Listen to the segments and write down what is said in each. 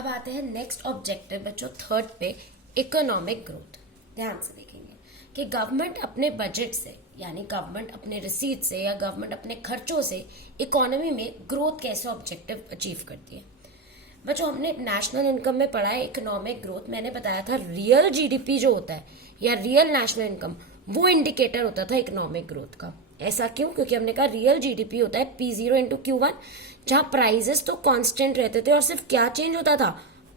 अब आते हैं नेक्स्ट ऑब्जेक्टिव बच्चों, थर्ड पे, इकोनॉमिक ग्रोथ। ध्यान से देखेंगे कि गवर्नमेंट अपने बजट से, यानी गवर्नमेंट अपने रिसीट से या गवर्नमेंट अपने खर्चों से इकोनॉमी में ग्रोथ कैसे ऑब्जेक्टिव अचीव करती है। बच्चों हमने नेशनल इनकम में पढ़ा है इकोनॉमिक ग्रोथ। मैंने बताया था रियल जीडीपी जो होता है या रियल नेशनल इनकम, वो इंडिकेटर होता था इकोनॉमिक ग्रोथ का। ऐसा क्यों? क्योंकि हमने कहा रियल जीडीपी होता है P0 इंटू Q1, जहां प्राइजेस तो कांस्टेंट रहते थे और सिर्फ क्या चेंज होता था?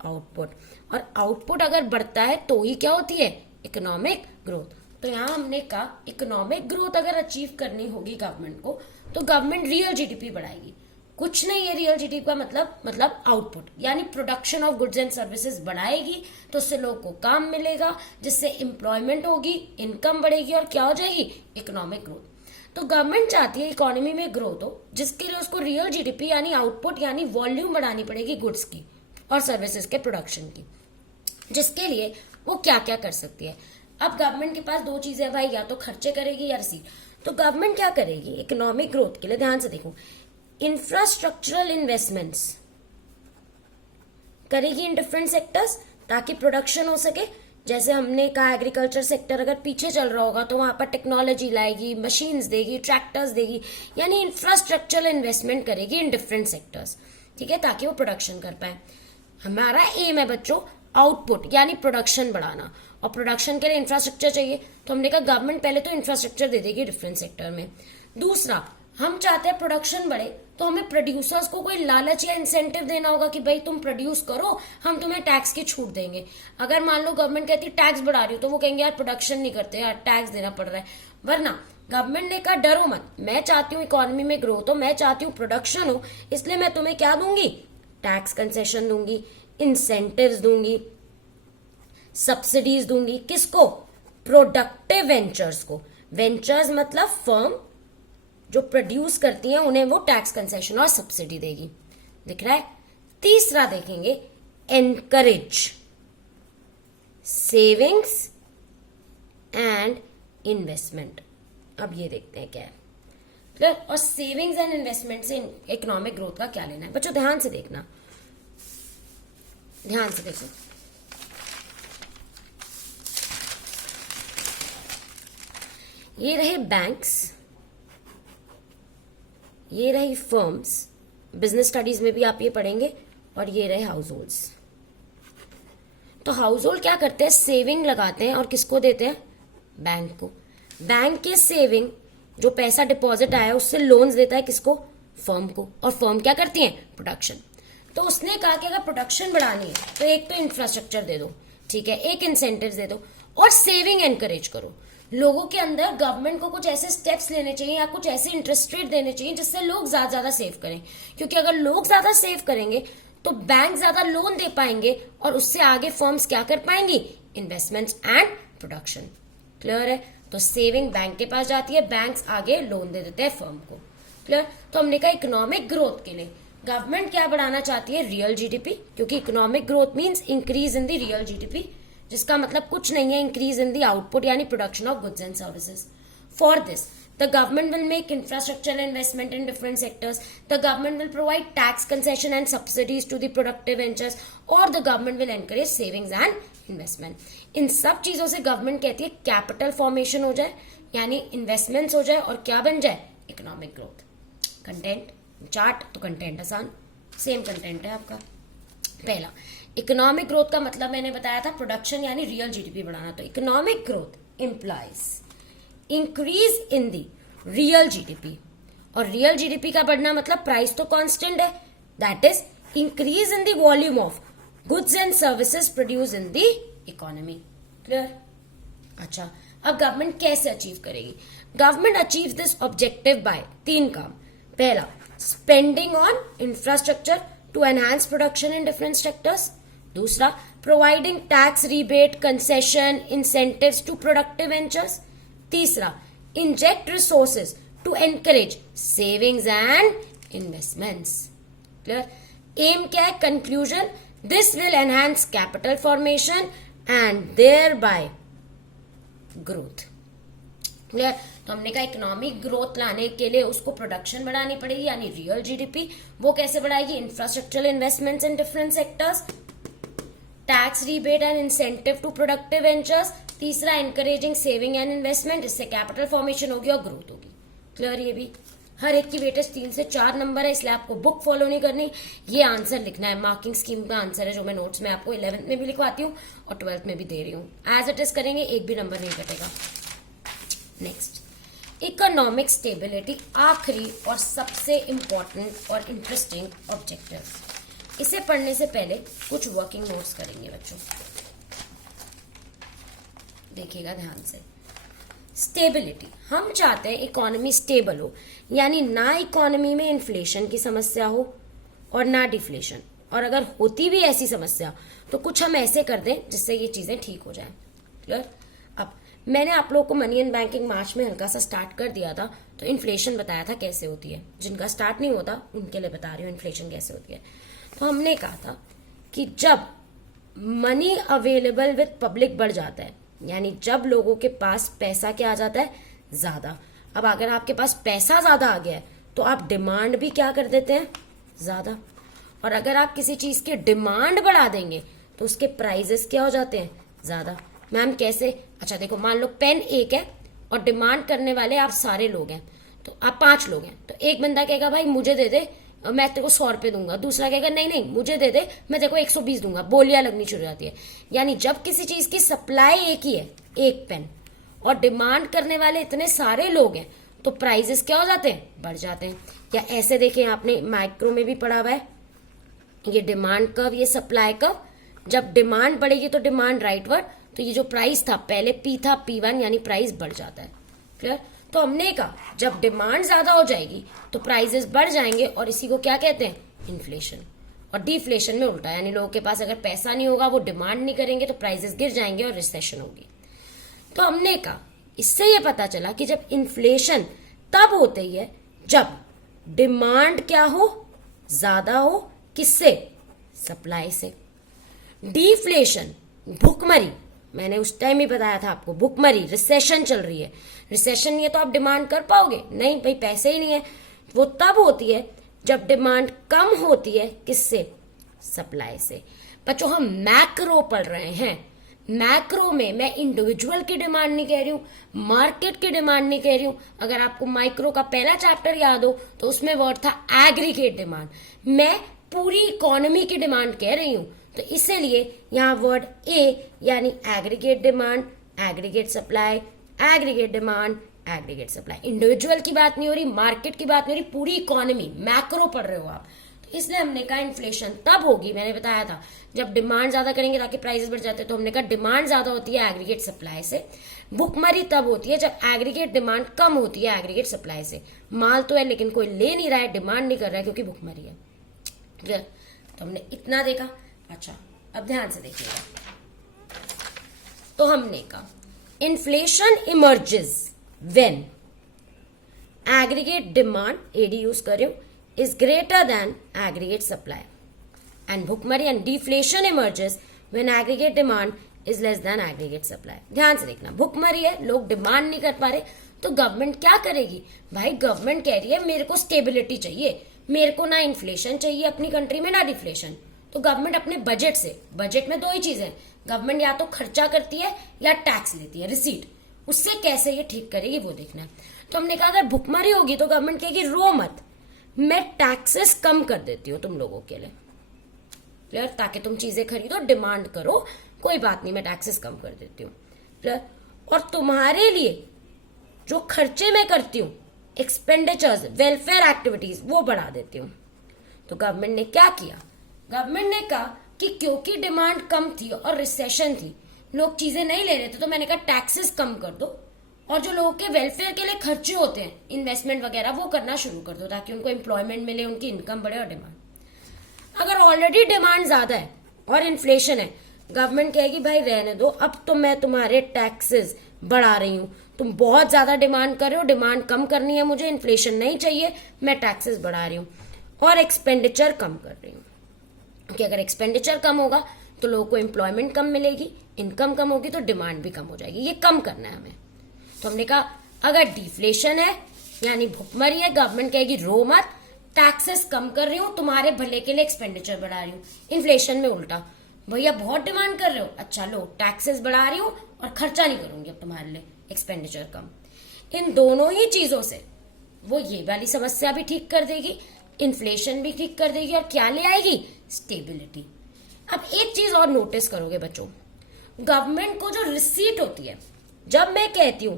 आउटपुट। और आउटपुट अगर बढ़ता है तो ही क्या होती है? Economic growth. तो यहां हमने कहा इकोनॉमिक ग्रोथ अगर अचीव करनी होगी गवर्नमेंट को, तो गवर्नमेंट रियल जीडीपी बढ़ाएगी। कुछ नहीं है रियल जीडीपी का मतलब आउटपुट, यानी production of goods and services बढ़ाएगी, तो उससे लोगों को काम मिलेगा, जिससे एम्प्लॉयमेंट होगी, इनकम बढ़ेगी और क्या हो जाएगी? Economic growth. तो गवर्नमेंट चाहती है इकोनॉमी में ग्रोथ हो, जिसके लिए उसको रियल जीडीपी यानी आउटपुट यानी वॉल्यूम बढ़ानी पड़ेगी गुड्स की और सर्विसेज के प्रोडक्शन की। जिसके लिए वो क्या क्या कर सकती है। अब गवर्नमेंट के पास दो चीजें भाई, या तो खर्चे करेगी या रिसीट। तो गवर्नमेंट क्या करेगी इकोनॉमिक ग्रोथ के लिए? ध्यान से देखो, इंफ्रास्ट्रक्चरल इन्वेस्टमेंट्स करेगी इन डिफरेंट सेक्टर्स, ताकि प्रोडक्शन हो सके। जैसे हमने कहा एग्रीकल्चर सेक्टर अगर पीछे चल रहा होगा तो वहां पर टेक्नोलॉजी लाएगी, मशीन्स देगी, ट्रैक्टर्स देगी, यानी इंफ्रास्ट्रक्चरल इन्वेस्टमेंट करेगी इन डिफरेंट सेक्टर्स, ठीक है, ताकि वो प्रोडक्शन कर पाए। हमारा एम है बच्चों आउटपुट यानी प्रोडक्शन बढ़ाना, और प्रोडक्शन के लिए इंफ्रास्ट्रक्चर चाहिए। तो हमने कहा गवर्नमेंट पहले तो इंफ्रास्ट्रक्चर दे देगी डिफरेंट सेक्टर में। दूसरा, हम चाहते हैं प्रोडक्शन बढ़े, तो हमें प्रोड्यूसर्स को कोई लालच या इंसेंटिव देना होगा कि भाई तुम प्रोड्यूस करो, हम तुम्हें टैक्स की छूट देंगे। अगर मान लो गवर्नमेंट कहती है टैक्स बढ़ा रही हो, तो वो कहेंगे यार प्रोडक्शन नहीं करते, यार टैक्स देना पड़ रहा है। वरना गवर्नमेंट ने कहा डरो मत, मैं चाहती हूँ इकोनॉमी में ग्रोथ हो, मैं चाहती हूँ प्रोडक्शन हो, इसलिए मैं तुम्हें क्या दूंगी? टैक्स कंसेशन दूंगी, इंसेंटिव्स दूंगी, सब्सिडीज दूंगी। किसको? प्रोडक्टिव वेंचर्स को। वेंचर्स मतलब फर्म जो प्रोड्यूस करती हैं, उन्हें वो टैक्स कंसेशन और सब्सिडी देगी। दिख रहा है? तीसरा देखेंगे एनकरेज सेविंग्स एंड इन्वेस्टमेंट। अब ये देखते हैं क्या है क्लियर। और सेविंग्स एंड इन्वेस्टमेंट से इकोनॉमिक ग्रोथ का क्या लेना है बच्चों? ध्यान से देखना, ध्यान से देखो। ये रहे बैंक्स, ये रही फर्म्स, बिजनेस स्टडीज में भी आप ये पढ़ेंगे, और ये रहे हाउस होल्ड्स। तो हाउस होल्ड क्या करते हैं? सेविंग लगाते हैं और किसको देते हैं? बैंक को। बैंक के सेविंग जो पैसा डिपॉजिट आया उससे लोन्स देता है किसको? फर्म को। और फर्म क्या करती है? प्रोडक्शन। तो उसने कहा कि अगर प्रोडक्शन बढ़ानी है तो एक तो इंफ्रास्ट्रक्चर दे दो, ठीक है, एक इंसेंटिव दे दो, और सेविंग एनकरेज करो। लोगों के अंदर गवर्नमेंट को कुछ ऐसे स्टेप्स लेने चाहिए या कुछ ऐसे इंटरेस्ट रेट देने चाहिए जिससे लोग ज्यादा सेव करें। क्योंकि अगर लोग ज्यादा सेव करेंगे तो बैंक ज्यादा लोन दे पाएंगे और उससे आगे फर्म्स क्या कर पाएंगी? Investments and production. क्लियर है? तो सेविंग बैंक के पास जाती है, बैंक्स आगे लोन दे देते हैं फर्म को। क्लियर? तो हमने कहा इकोनॉमिक ग्रोथ के लिए गवर्नमेंट क्या बढ़ाना चाहती है? रियल जीडीपी, क्योंकि economic growth means increase in the real GDP, जिसका मतलब कुछ नहीं है इंक्रीज इन द आउटपुट यानी production of goods and services. For this the government will make infrastructure investment in different sectors, the government will provide tax concession and subsidies to the productive ventures, और the government will encourage savings and investment। इन सब चीजों से government कहती है capital formation हो जाए यानी investments हो जाए और क्या बन जाए? Economic growth. कंटेंट चार्ट, तो कंटेंट आसान, सेम कंटेंट है आपका। पहला इकोनॉमिक ग्रोथ का मतलब मैंने बताया था प्रोडक्शन यानी रियल जीडीपी बढ़ाना। तो economic growth implies increase in the real GDP, और रियल जीडीपी का बढ़ना मतलब प्राइस तो कांस्टेंट है, that is increase in the volume of goods and services produce in the economy. Clear? अच्छा, अब गवर्नमेंट कैसे अचीव करेगी? Government achieve this objective by तीन काम। पहला, spending on infrastructure to enhance production in different sectors. दूसरा, providing tax rebate, concession, incentives to productive ventures. तीसरा, inject resources to encourage savings and investments. Clear? Aim क्या है? Conclusion, this will enhance capital formation and thereby growth. Clear? तो हमने कहा economic growth लाने के लिए उसको प्रोडक्शन बढ़ानी पड़ेगी यानी रियल जीडीपी। वो कैसे बढ़ाएगी? Infrastructural investments in different sectors, tax rebate and incentive to productive ventures, तीसरा एनकरेजिंग सेविंग एंड इन्वेस्टमेंट, इससे कैपिटल फॉर्मेशन होगी और ग्रोथ होगी। क्लियर? ये भी हर एक की वेटेज 3 से 4 नंबर है, इसलिए आपको बुक फॉलो नहीं करनी, ये आंसर लिखना है। मार्किंग स्कीम का आंसर है जो मैं नोट्स में आपको 11th में भी लिखवाती हूँ और 12th में भी दे रही हूँ। एज इट इज करेंगे, एक भी नंबर नहीं कटेगा। नेक्स्ट, इकोनॉमिक स्टेबिलिटी, आखिरी और सबसे इंपॉर्टेंट और इंटरेस्टिंग ऑब्जेक्टिव। इसे पढ़ने से पहले कुछ वर्किंग नोट्स करेंगे बच्चों, देखिएगा ध्यान से। स्टेबिलिटी, हम चाहते हैं इकोनॉमी स्टेबल हो, यानी ना इकोनॉमी में इन्फ्लेशन की समस्या हो और ना डिफ्लेशन, और अगर होती भी ऐसी समस्या तो कुछ हम ऐसे कर दें जिससे ये चीजें ठीक हो जाए। क्लियर? अब मैंने आप लोगों को मनी एंड बैंकिंग मार्च में हल्का सा स्टार्ट कर दिया था, तो इन्फ्लेशन बताया था कैसे होती है। जिनका स्टार्ट नहीं होता उनके लिए बता रही हूँ इन्फ्लेशन कैसे होती है। तो हमने कहा था कि जब मनी अवेलेबल विद पब्लिक बढ़ जाता है, यानी जब लोगों के पास पैसा क्या आ जाता है, ज्यादा। अब अगर आपके पास पैसा ज्यादा आ गया है तो आप डिमांड भी क्या कर देते हैं, ज्यादा। और अगर आप किसी चीज की डिमांड बढ़ा देंगे तो उसके प्राइजेस क्या हो जाते हैं, ज्यादा। मैम कैसे? अच्छा देखो, मान लो पेन एक है और डिमांड करने वाले आप सारे लोग हैं, तो आप 5 लोग हैं, तो एक बंदा कहेगा भाई मुझे दे दे, मैं तेरे को 100 रुपए दूंगा, दूसरा कहेगा नहीं नहीं मुझे दे दे, मैं तेरे को 120 दूंगा। बोलियां लगनी शुरू हो जाती है। यानी जब किसी चीज की सप्लाई एक ही है, एक पेन, और डिमांड करने वाले इतने सारे लोग हैं, तो प्राइजेस क्या हो जाते हैं, बढ़ जाते हैं। या ऐसे देखें, आपने माइक्रो में भी पढ़ा हुआ है, ये डिमांड कर्व, ये सप्लाई कर्व। जब डिमांड बढ़ेगी तो डिमांड राइटवर्ड, तो ये जो प्राइस था पहले पी था, P1, यानी प्राइस बढ़ जाता है। क्लियर? तो हमने कहा जब डिमांड ज्यादा हो जाएगी तो प्राइसेस बढ़ जाएंगे, और इसी को क्या कहते हैं, इन्फ्लेशन। और डिफ्लेशन में उल्टा, यानी लोगों के पास अगर पैसा नहीं होगा, वो डिमांड नहीं करेंगे, तो प्राइसेस गिर जाएंगे और रिसेशन होगी। तो हमने कहा इससे ये पता चला कि जब इन्फ्लेशन तब होती है जब डिमांड क्या हो, ज्यादा हो, किससे, सप्लाई से। डिफ्लेशन, भुखमरी, मैंने उस टाइम ही बताया था आपको, भुखमरी, रिसेशन चल रही है। रिसेशन नहीं है तो आप डिमांड कर पाओगे, नहीं भाई पैसे ही नहीं है। वो तब होती है जब डिमांड कम होती है, किससे, सप्लाई से। बच्चों हम मैक्रो पढ़ रहे हैं, मैक्रो में मैं इंडिविजुअल की डिमांड नहीं कह रही हूं, मार्केट की डिमांड नहीं कह रही हूं। अगर आपको माइक्रो का पहला चैप्टर याद हो तो उसमें वर्ड था एग्रीगेट डिमांड, मैं पूरी इकोनॉमी की डिमांड कह रही हूं। तो इसीलिए यहां वर्ड ए यानी aggregate demand, aggregate supply, aggregate demand, aggregate supply. Individual की बात नहीं हो रही, मार्केट की बात नहीं हो रही, पूरी इकोनॉमी, मैक्रो पढ़ रहे हो आप। तो इसलिए हमने कहा इन्फ्लेशन तब होगी, मैंने बताया था जब डिमांड ज्यादा करेंगे ताकि प्राइसेस बढ़ जाते हैं। तो हमने कहा डिमांड ज्यादा होती है एग्रीगेट सप्लाई से। भुखमरी तब होती है जब एग्रीगेट डिमांड कम होती है एग्रीगेट सप्लाई से। माल तो है लेकिन कोई ले नहीं रहा है, डिमांड नहीं कर रहा है क्योंकि भुखमरी है। क्लियर? तो हमने इतना देखा। अच्छा अब ध्यान से देखिएगा, तो हमने कहा inflation emerges when aggregate demand, AD use कर रही हूं, is greater than aggregate supply, and भुखमरी and deflation emerges when aggregate demand is less than aggregate supply। ध्यान से देखना, भुखमरी है, लोग डिमांड नहीं कर पा रहे, तो गवर्नमेंट क्या करेगी भाई, गवर्नमेंट कह रही है मेरे को स्टेबिलिटी चाहिए, मेरे को ना इन्फ्लेशन चाहिए अपनी कंट्री में ना डिफ्लेशन। तो गवर्नमेंट अपने बजट से, बजट में 2 ही चीजें, गवर्नमेंट या तो खर्चा करती है या टैक्स लेती है, रिसीट, उससे कैसे ये ठीक करेगी वो देखना है। तो हमने कहा अगर भुखमरी होगी तो गवर्नमेंट कहेगी रो मत, मैं टैक्सेस कम कर देती हूँ तुम लोगों के लिए। क्लियर? ताकि तुम चीजें खरीदो, डिमांड करो, कोई बात नहीं, मैं टैक्सेस कम कर देती हूँ। क्लियर? और तुम्हारे लिए जो खर्चे मैं करती हूँ, एक्सपेंडिचर्स, वेलफेयर एक्टिविटीज, वो बढ़ा देती हूँ। तो गवर्नमेंट ने क्या किया, गवर्नमेंट ने कहा कि क्योंकि डिमांड कम थी और रिसेशन थी, लोग चीजें नहीं ले रहे थे, तो मैंने कहा टैक्सेस कम कर दो, और जो लोगों के वेलफेयर के लिए खर्चे होते हैं, इन्वेस्टमेंट वगैरह, वो करना शुरू कर दो ताकि उनको एम्प्लॉयमेंट मिले, उनकी इनकम बढ़े और डिमांड। अगर ऑलरेडी डिमांड ज्यादा है और इन्फ्लेशन है, गवर्नमेंट कहेगी भाई रहने दो, अब तो मैं तुम्हारे टैक्सेस बढ़ा रही हूं, तुम बहुत ज्यादा डिमांड कर रहे हो, डिमांड कम करनी है मुझे, इन्फ्लेशन नहीं चाहिए, मैं टैक्सेस बढ़ा रही हूँ और एक्सपेंडिचर कम कर रही हूँ। क्योंकि अगर एक्सपेंडिचर कम होगा तो लोगों को एम्प्लॉयमेंट कम मिलेगी, इनकम कम होगी तो डिमांड भी कम हो जाएगी, ये कम करना है हमें। तो हमने कहा अगर डिफ्लेशन है यानी भुखमरी है, गवर्नमेंट कहेगी रो मत, टैक्सेस कम कर रही हूं, तुम्हारे भले के लिए एक्सपेंडिचर बढ़ा रही हूं। इन्फ्लेशन में उल्टा, भैया बहुत डिमांड कर रहे हो, अच्छा लो टैक्सेस बढ़ा रही हूं और खर्चा नहीं करूंगी अब तुम्हारे लिए, एक्सपेंडिचर कम। इन दोनों ही चीजों से वो ये वाली समस्या भी ठीक कर देगी, इन्फ्लेशन भी ठीक कर देगी, और क्या ले आएगी, स्टेबिलिटी। अब एक चीज और नोटिस करोगे बच्चों, गवर्नमेंट को जो रिसीट होती है, जब मैं कहती हूं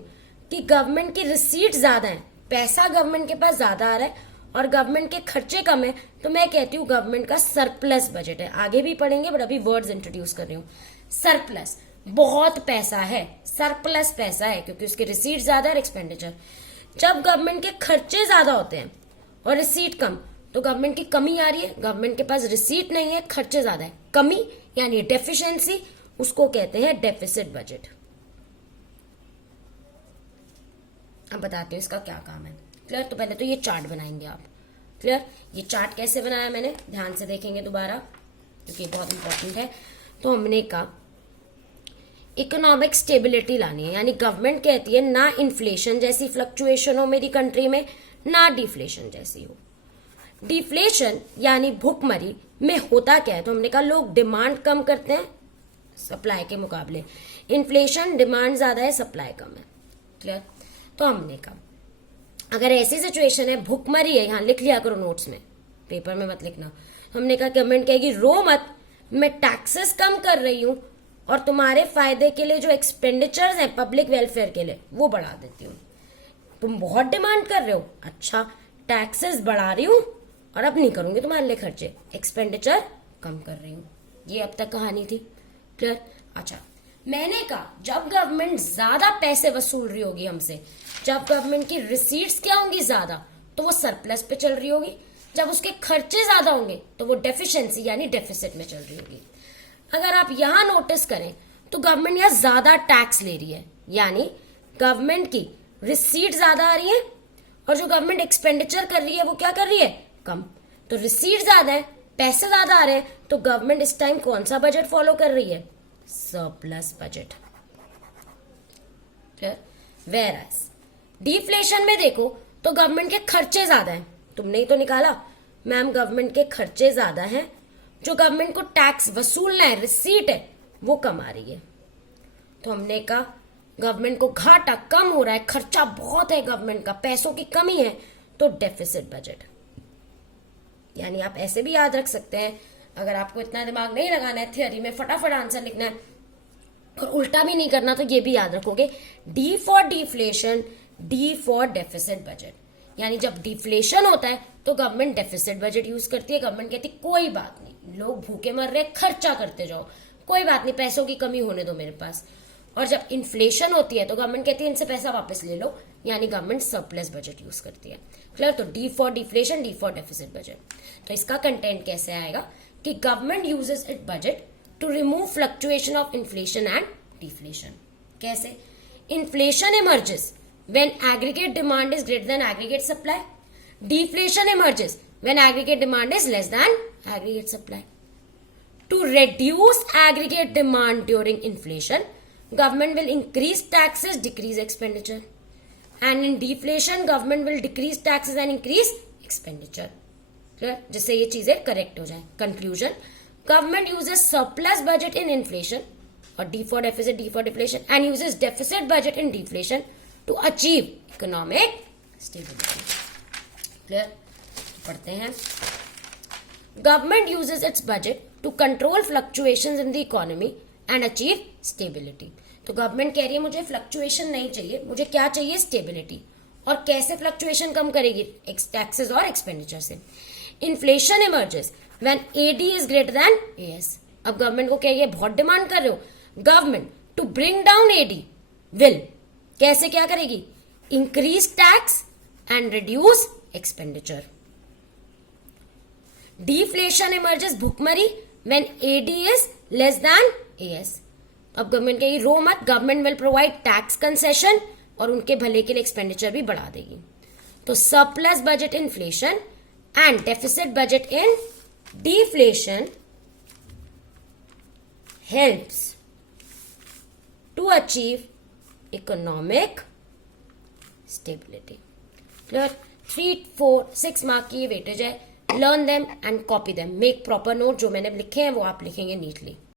कि गवर्नमेंट की रिसीट ज्यादा है, पैसा गवर्नमेंट के पास ज्यादा आ रहा है और गवर्नमेंट के खर्चे कम है, तो मैं कहती हूँ गवर्नमेंट का सरप्लस बजट है। आगे भी पढ़ेंगे बट अभी वर्ड्स इंट्रोड्यूस कर रही हूँ। सरप्लस, बहुत पैसा है, सरप्लस पैसा है, क्योंकि उसके रिसीट ज्यादा है, एक्सपेंडिचर। जब गवर्नमेंट के खर्चे ज्यादा होते हैं और रिसीट कम, तो गवर्नमेंट की कमी आ रही है, गवर्नमेंट के पास रिसीट नहीं है, खर्चे ज्यादा है, कमी यानी डेफिशिएंसी, उसको कहते हैं डेफिसिट बजट। अब बताते हैं इसका क्या काम है। क्लियर? तो पहले तो ये चार्ट बनाएंगे आप। क्लियर? ये चार्ट कैसे बनाया मैंने, ध्यान से देखेंगे दोबारा क्योंकि बहुत इंपॉर्टेंट है। तो हमने कहा इकोनॉमिक स्टेबिलिटी लानी है, यानी गवर्नमेंट कहती है ना इन्फ्लेशन जैसी फ्लक्चुएशन हो मेरी कंट्री में, ना डिफ्लेशन जैसी हो। डिफ्लेशन यानी भुखमरी में होता क्या है, तो हमने कहा लोग डिमांड कम करते हैं सप्लाई के मुकाबले, इन्फ्लेशन डिमांड ज्यादा है, सप्लाई कम है। क्लियर? तो हमने कहा अगर ऐसी सिचुएशन है, भुखमरी है, यहां लिख लिया करो नोट्स में, पेपर में मत लिखना। हमने कहा गवर्नमेंट कहेगी रो मत, मैं टैक्सेस कम कर रही हूं और तुम्हारे फायदे के लिए जो एक्सपेंडिचर्स हैं पब्लिक वेलफेयर के लिए वो बढ़ा देती हूँ। तुम बहुत डिमांड कर रहे हो, अच्छा टैक्सेस बढ़ा रही हूं और अब नहीं करूंगी तुम्हारे लिए खर्चे, एक्सपेंडिचर कम कर रही हूं। ये अब तक कहानी थी। क्लियर? अच्छा, मैंने कहा जब गवर्नमेंट ज्यादा पैसे वसूल रही होगी हमसे, जब गवर्नमेंट की रिसीट्स क्या होंगी ज्यादा, तो वो सरप्लस पे चल रही होगी। जब उसके खर्चे ज्यादा होंगे तो वो डेफिशिएंसी यानी डेफिसिट में चल रही होगी। अगर आप यहां नोटिस करें तो गवर्नमेंट यहां ज्यादा टैक्स ले रही है, यानी गवर्नमेंट की रिसीट ज्यादा आ रही है और जो गवर्नमेंट एक्सपेंडिचर कर रही है वो क्या कर रही है, कम। तो रिसीट ज्यादा है, पैसे ज्यादा आ रहे हैं, तो गवर्नमेंट इस टाइम कौन सा बजट फॉलो कर रही है, सरप्लस बजट। वेयरएज डिफ्लेशन में देखो तो गवर्नमेंट के खर्चे ज्यादा हैं, तुमने ही तो निकाला मैम गवर्नमेंट के खर्चे ज्यादा हैं, जो गवर्नमेंट को टैक्स वसूलना है, रिसीट है, वो कम आ रही है। तो हमने कहा गवर्नमेंट को घाटा कम हो रहा है, खर्चा बहुत है गवर्नमेंट का, पैसों की कमी है, तो डेफिसिट बजट। यानी आप ऐसे भी याद रख सकते हैं, अगर आपको इतना दिमाग नहीं लगाना है थियोरी में, फटाफट आंसर लिखना है और उल्टा भी नहीं करना, तो ये भी याद रखोगे, D for deflation, D for deficit budget. यानी जब डिफ्लेशन होता है तो गवर्नमेंट डेफिसिट बजट यूज करती है, गवर्नमेंट कहती है कोई बात नहीं, लोग भूखे मर रहे, खर्चा करते जाओ, कोई बात नहीं, पैसों की कमी होने दो मेरे पास। और जब इन्फ्लेशन होती है तो गवर्नमेंट कहती है इनसे पैसा वापस ले लो, यानी गवर्नमेंट सरप्लस बजट यूज करती है। क्लियर? तो D for deflation, D for deficit budget. तो इसका कंटेंट कैसे आएगा कि government uses it budget to remove fluctuation of inflation and deflation. कैसे? Inflation emerges when aggregate demand is greater than aggregate supply. Deflation emerges when aggregate demand is less than aggregate supply. To reduce aggregate demand during inflation, government will increase taxes, decrease expenditure. And in deflation, government will decrease taxes and increase expenditure. Clear? जिससे ये चीजें correct हो जाए। Conclusion: government uses surplus budget in inflation, or D for deficit, D for deflation, and uses deficit budget in deflation to achieve economic stability. Clear? पढ़ते हैं। Government uses its budget to control fluctuations in the economy and achieve stability. तो government कह रही है मुझे fluctuation नहीं चाहिए, मुझे क्या चाहिए, स्टेबिलिटी। और कैसे फ्लक्चुएशन कम करेगी, टैक्सेस और एक्सपेंडिचर से। Inflation emerges when AD is greater than AS. अब गवर्नमेंट को क्या, ये बहुत डिमांड कर रहे हो, government to bring down AD will कैसे क्या करेगी, increase tax and reduce expenditure. Deflation emerges भुखमरी when AD is less than AS. अब गवर्नमेंट कहेगी रो मत, government will provide tax concession और उनके भले के लिए एक्सपेंडिचर भी बढ़ा देगी। तो surplus budget inflation and deficit budget in deflation helps to achieve economic stability. Clear? 3, 4, 6 mark की ये वेटेज है। Learn them and copy them, make proper note. जो मैंने लिखे हैं वो आप लिखेंगे नीटली।